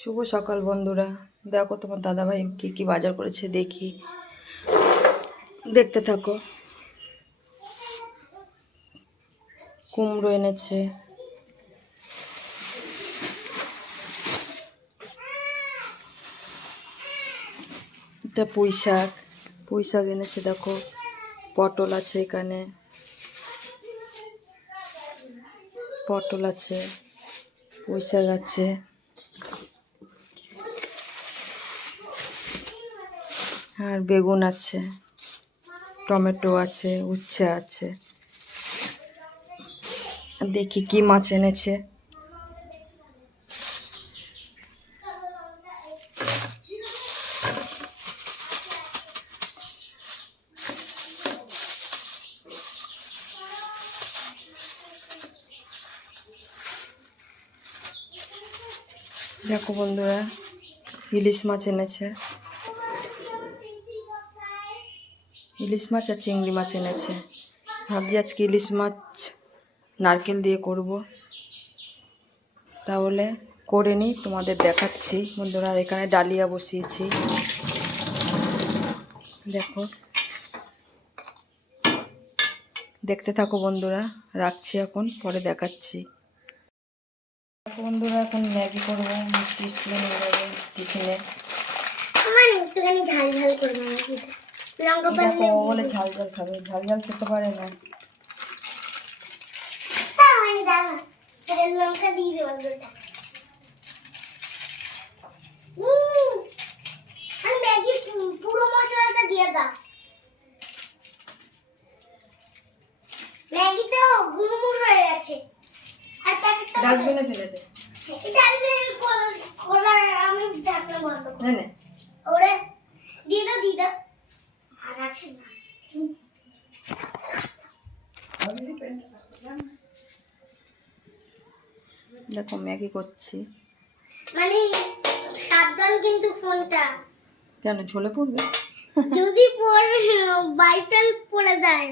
শুভ সকাল বন্ধুরা। দেখো তোমার দাদাভাই কি কি বাজার করেছে দেখি, দেখতে থাকো। কুমড়ো এনেছে, এটা পুঁই শাক এনেছে। দেখো পটল আছে, এখানে পটল আছে, পুঁই শাক আছে, আর বেগুন আছে, টমেটো আছে, উচ্ছে আছে। দেখি কি মাছ এনেছে। দেখো বন্ধুরা, ইলিশ মাছ এনেছে, ইলিশ মাছ আর চিংড়ি মাছ এনেছে। ভাবছি আজকে ইলিশ মাছ নারকেল দিয়ে করব, তাহলে করে নিই, তোমাদের দেখাচ্ছি বন্ধুরা। আর এখানে ডালিয়া বসিয়েছি, দেখো, দেখতে থাকো বন্ধুরা। রাখছি এখন, পরে দেখাচ্ছি। বন্ধুরা এখন ম্যাগি করবো, মিষ্টি স্কুলে নিয়ে যাবে টিফিনে। একটুখানি ঝাল ঝাল করবো, দেখো ও বলে ঝাল ঝাল খাবে, ঝাল ঝাল খেতে পারে না। লঙ্কা দিয়ে দেবো, ম্যাগি পুরো মশলাটা দিয়ে দাও। ম্যাগি তো গুড়মুড় হয়ে গেছে, আর প্যাকেটটা ডাস্টবিনে ফেলে দে। ডাস্টবিনের খোলা, আমি ঢাকনা বন্ধ করে নে ওরে দিয়ে দাও। আর আছে না, দেখো ম্যাগি করছি। মানে সাবধান কিন্তু ফোনটা, কেন ঝোলে পড়বে? যদি বাই চান্স পড়ে যায়।